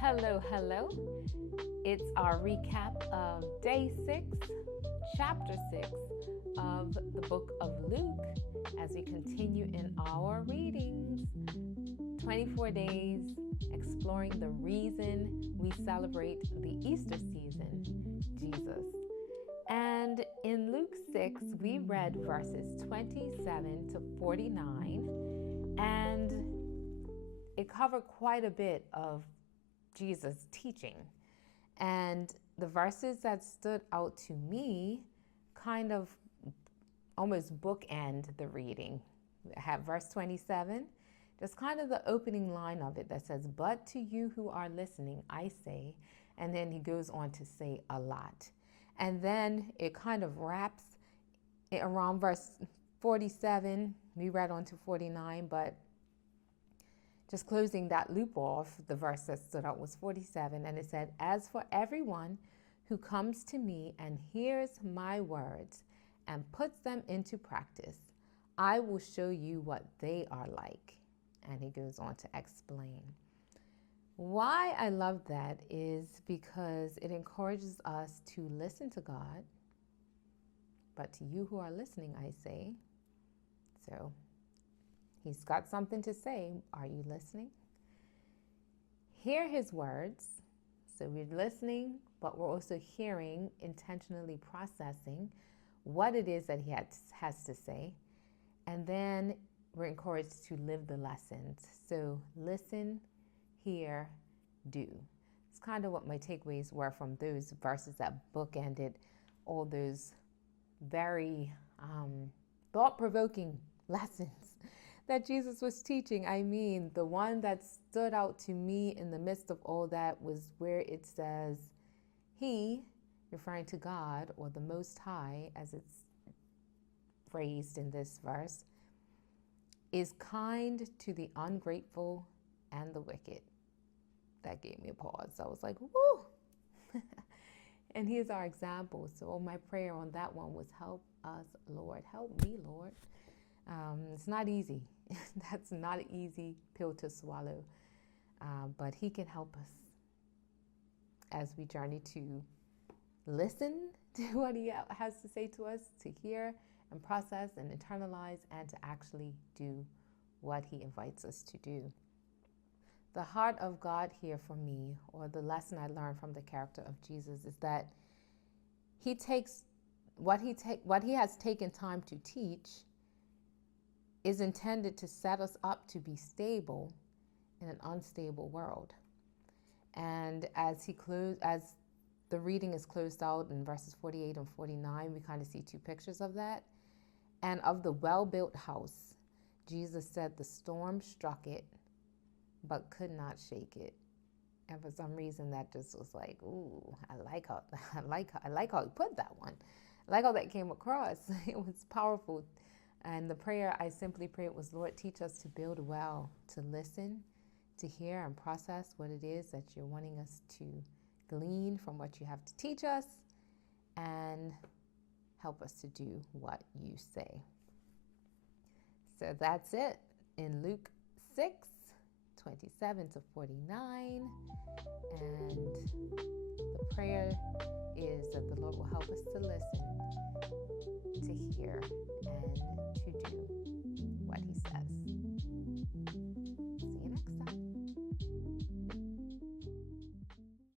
Hello, hello. It's our recap of day 6, chapter 6 of the book of Luke as we continue in our readings. 24 days exploring the reason we celebrate the Easter season, Jesus. And in Luke 6, we read verses 27 to 49, and it covered quite a bit of Jesus' teaching. And the verses that stood out to me kind of almost bookend the reading. I have verse 27. There's kind of the opening line of it that says, "But to you who are listening, I say," and then he goes on to say a lot. And then it kind of wraps it around verse 47. We read on to 49, but just closing that loop off, the verse that stood out was 47, and it said, "As for everyone who comes to me and hears my words and puts them into practice, I will show you what they are like." And he goes on to explain. Why I love that is because it encourages us to listen to God. But to you who are listening, I say, so he's got something to say. Are you listening? Hear his words. So we're listening, but we're also hearing, intentionally processing what it is that he has to say. And then we're encouraged to live the lessons. So listen, hear, do. It's kind of what my takeaways were from those verses that bookended all those very thought-provoking lessons that Jesus was teaching. I mean, the one that stood out to me in the midst of all that was where it says, he, referring to God or the Most High as it's phrased in this verse, is kind to the ungrateful and the wicked. That gave me a pause. I was like, woo! And here's our example. So my prayer on that one was, help us, Lord. Help me, Lord. It's not easy. That's not an easy pill to swallow. But he can help us as we journey to listen to what he has to say to us, to hear and process and internalize, and to actually do what he invites us to do. The heart of God here for me, or the lesson I learned from the character of Jesus, is that he takes what he has taken time to teach is intended to set us up to be stable in an unstable world. And as the reading is closed out in verses 48 and 49, we kind of see two pictures of that. And of the well-built house, Jesus said the storm struck it, but could not shake it. And for some reason, that just was like, ooh, I like how he put that one. I like how that came across. It was powerful. And the prayer I simply prayed was, Lord, teach us to build well, to listen, to hear and process what it is that you're wanting us to glean from what you have to teach us, and help us to do what you say. So that's it in Luke 6, 27 to 49. And the prayer is that the Lord will help us to listen, to hear, and to do what he says. See you next time.